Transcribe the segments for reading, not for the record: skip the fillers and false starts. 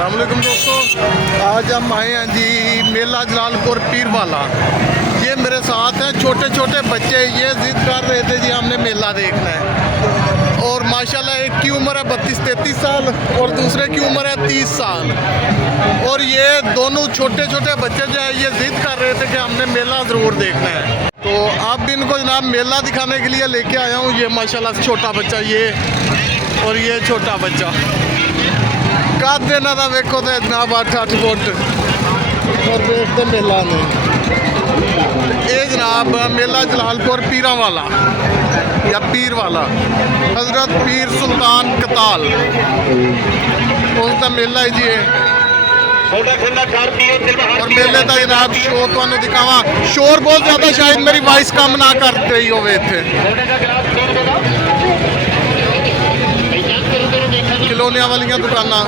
अस्सलामुअलैकुम दोस्तों, आज हम आए हैं जी मेला जलालपुर पीर वाला। ये मेरे साथ हैं छोटे छोटे बच्चे, ये जिद कर रहे थे जी हमने मेला देखना है। और माशाल्लाह एक की उम्र है 32-33 साल और दूसरे की उम्र है 30 साल। और ये दोनों छोटे छोटे बच्चे जो है ये जिद कर रहे थे कि हमने मेला ज़रूर देखना है। तो अब भी इनको जनाब मेला दिखाने के लिए लेके आया हूँ। ये माशाल्लाह छोटा बच्चा ये और ये छोटा बच्चा कद देना था वेखो तो जनाब 8-8 फुट और देखते मेला में ये जनाब मेला जलालपुर पीरा वाला या पीर वाला हजरत पीर सुल्तान कताल उसका मेला है जी। और मेले का जनाब शो तुहानू दिखावा। शोर बहुत ज़्यादा शायद मेरी वॉइस कम ना कर रही होवे इत्थे। खिलौने वाली दुकाना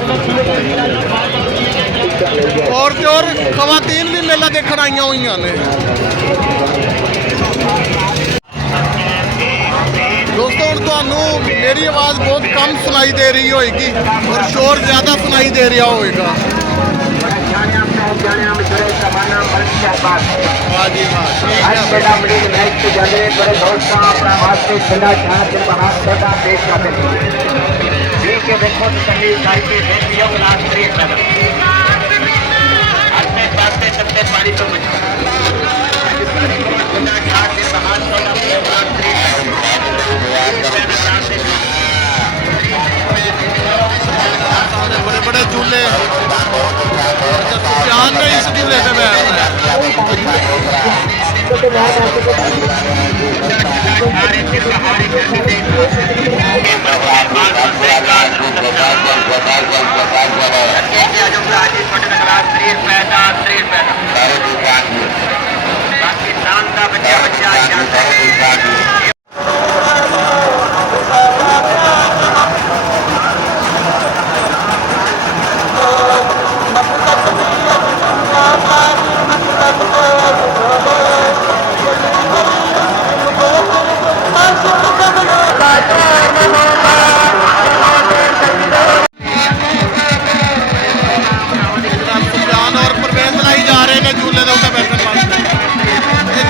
और खवातीन भी मेला देखने आई हुई ने। दोस्तों हुण तुहानू मेरी आवाज़ बहुत कम सुनाई दे रही होगी और शोर ज़्यादा सुनाई दे रहा होगा। बड़े बड़े झूले जान में इस झूले पे बैठना है।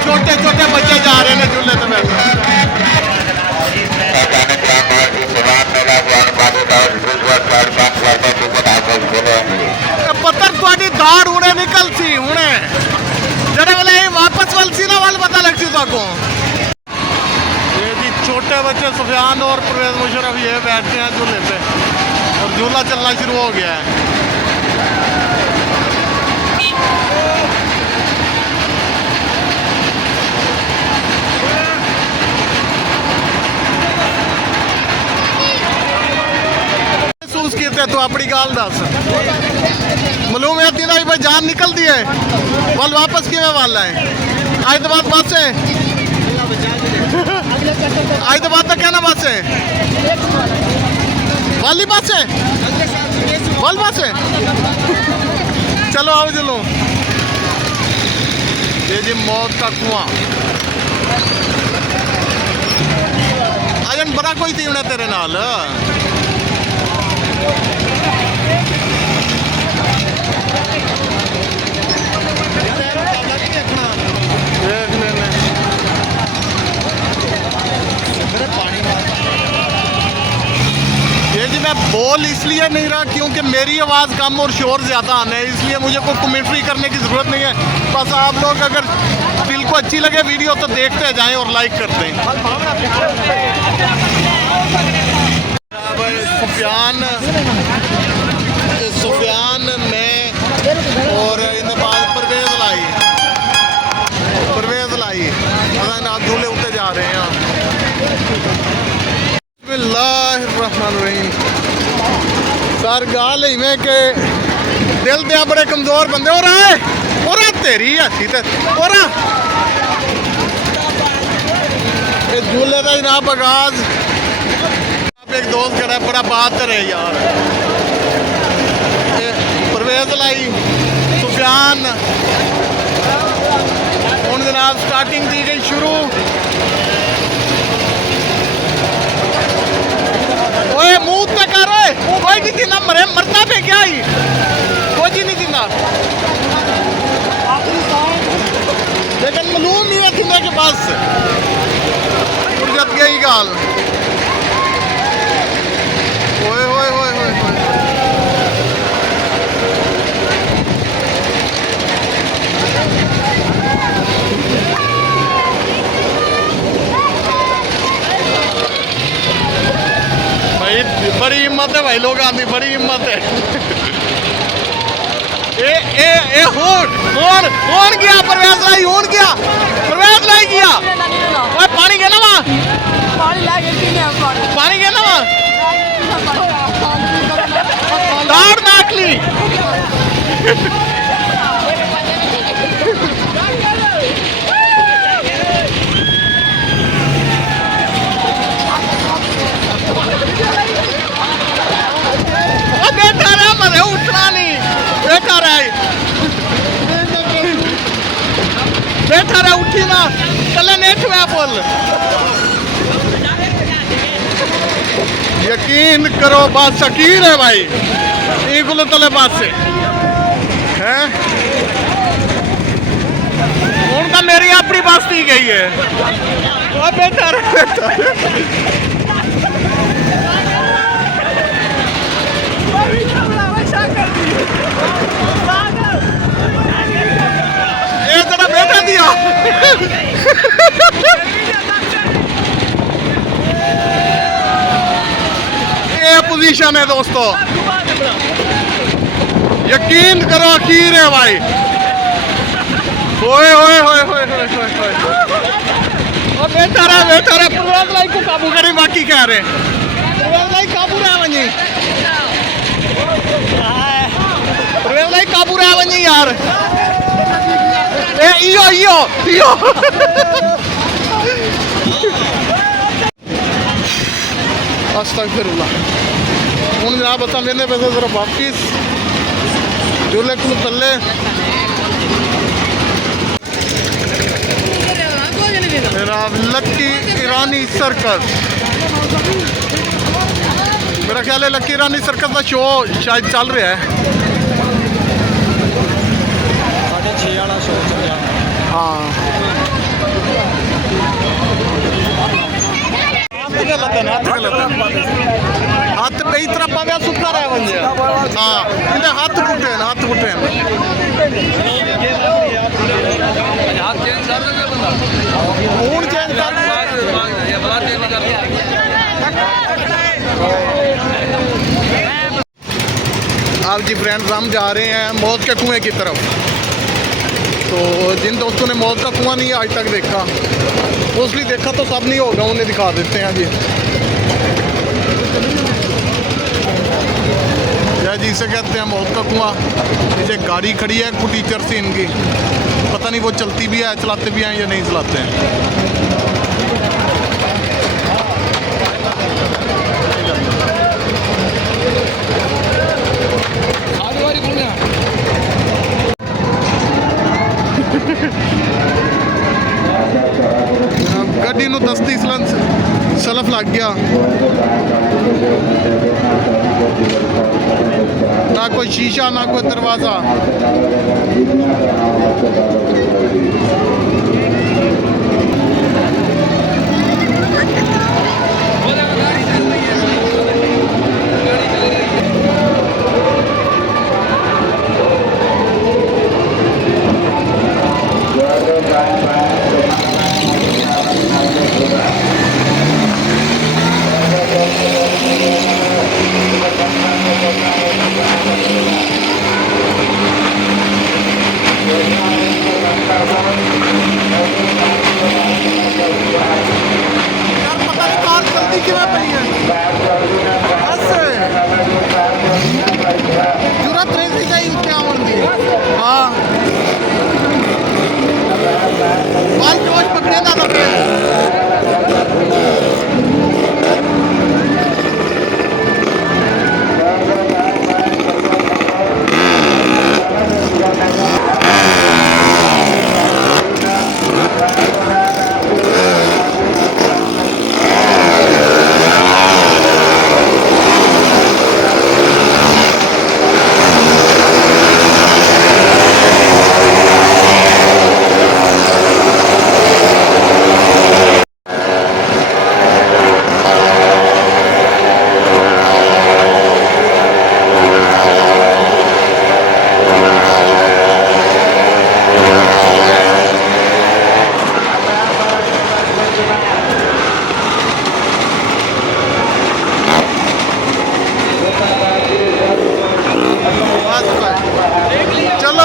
छोटे छोटे बच्चे जा रहे हैं झूले तो बैठे। पत्थर थोड़ी दाड़ उड़े निकल सी हुणे जड़े वाले वापस वाल सी ना वाल पता लगती तो ये जी छोटे बच्चे सुफियान और परवेज मुशर्रफ ये बैठते हैं झूले पे और झूला चलना शुरू हो गया है। तो अपनी गाल दस मालूम है तीन भाई जान निकल दी है वाल वापस कि वाला है आज तो बात बस है आज तो बात तो कहना बस है वाली बस है वाल बस है। चलो आओ चलो ये जी मौत का कुआं आज बड़ा कोई थी उन्हें तेरे नाल ये जी मैं बोल इसलिए नहीं रहा क्योंकि मेरी आवाज़ कम और शोर ज़्यादा आना है, इसलिए मुझे कोई कमेंट्री करने की ज़रूरत नहीं है। बस आप लोग अगर दिल को अच्छी लगे वीडियो तो देखते जाएं और लाइक कर दें। सुफियान में और इनके बाद परवेज लाई आप झूले उठते जा रहे हैं। बिस्मिल्लाहिर्रहमानिर्रहीम। सर गाल इवें के दिल दे बड़े कमजोर बंदे हो रहा तेरी हसी ते झूले का जनाब आगाज एक दोस्त खड़ा है बड़ा बहादुर है यार। परवेज लाई सुफियान हुण जनाब स्टार्टिंग दी गई शुरू। ओए मुंह तक कर ओए कोई किसी ना मरे मरता पे क्या ही बस उड़ जाती है गाल ओए होए होए होए होए भाई बड़ी हिम्मत है भाई लोग आंधी बड़ी हिम्मत है ए होन गया परवेज लाई होन गया परवेज लाई गया ओए पानी गया ना वहां पानी गया ना वहां दाड़ नाकली बेटा रहा मरे उठना नहीं बेटा रहा उठी ना चले नेठ में बोल यकीन करो बात शकीर है भाई इगुलो तले बात से हैं उनका मेरी अपनी बस्ती गई है वो बेटा ये तेरा बेटा दिया ये पोजीशन है दोस्तों यकीन करो अखीर है भाई ओए ओए ओए ओए ओए और बेटा रहा परवेज लाई को काबू करें बाकी कह रहे परवेज लाई काबू रहा वनी परवेज लाई काबू रहा वनी यार ए इयो अस्तगफिरुल्लाह हूँ जनाब बता मैंने पैसे जरा वापिस झूले को थले जनाब लक्की ईरानी सर्कस मेरा ख्याल है लक्की ईरानी सर्कस का शो शायद चल रहा है 6:30 वाला शो चल रहा हाँ हाथ पे इतना पाव्या सुखा रहा वंजे हाँ इने हाथ कुटे मूड चेंज कर आप जी फ्रेंड्स हम जा रहे हैं मौत के कुएं की तरफ तो जिन दोस्तों ने मौत का कुआं नहीं आज तक देखा मोस्टली देखा तो सब नहीं होगा उन्हें दिखा देते हैं जी या जी इसे कहते हैं मौत का कुआं नीचे गाड़ी खड़ी है कुछ टीचर से इनकी पता नहीं वो चलती भी है चलाते भी हैं या नहीं चलाते हैं गड्डी नूं दस्ती सलफ लग गया ना कोई शीशा ना कोई दरवाज़ा कि मैं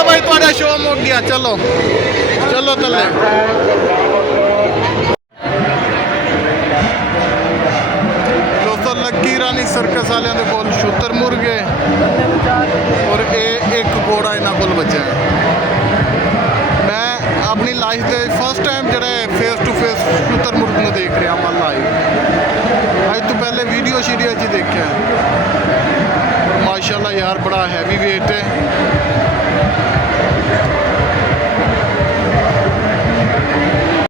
भाई तुम्हारा शो मुक गया चलो चलो थले दोस्तों लक्की रानी सर्कस वाले दे कोल छुतर मुर्गे और एक घोड़ा इन्हों कोल बचा है मैं अपनी लाइफ के फर्स्ट टाइम जरा फेस टू फेस छुतर मुर्ग में देख रहा मैं लाइव अज तो पहले वीडियो शीडियो च देखा माशाल्लाह यार बड़ा हैवी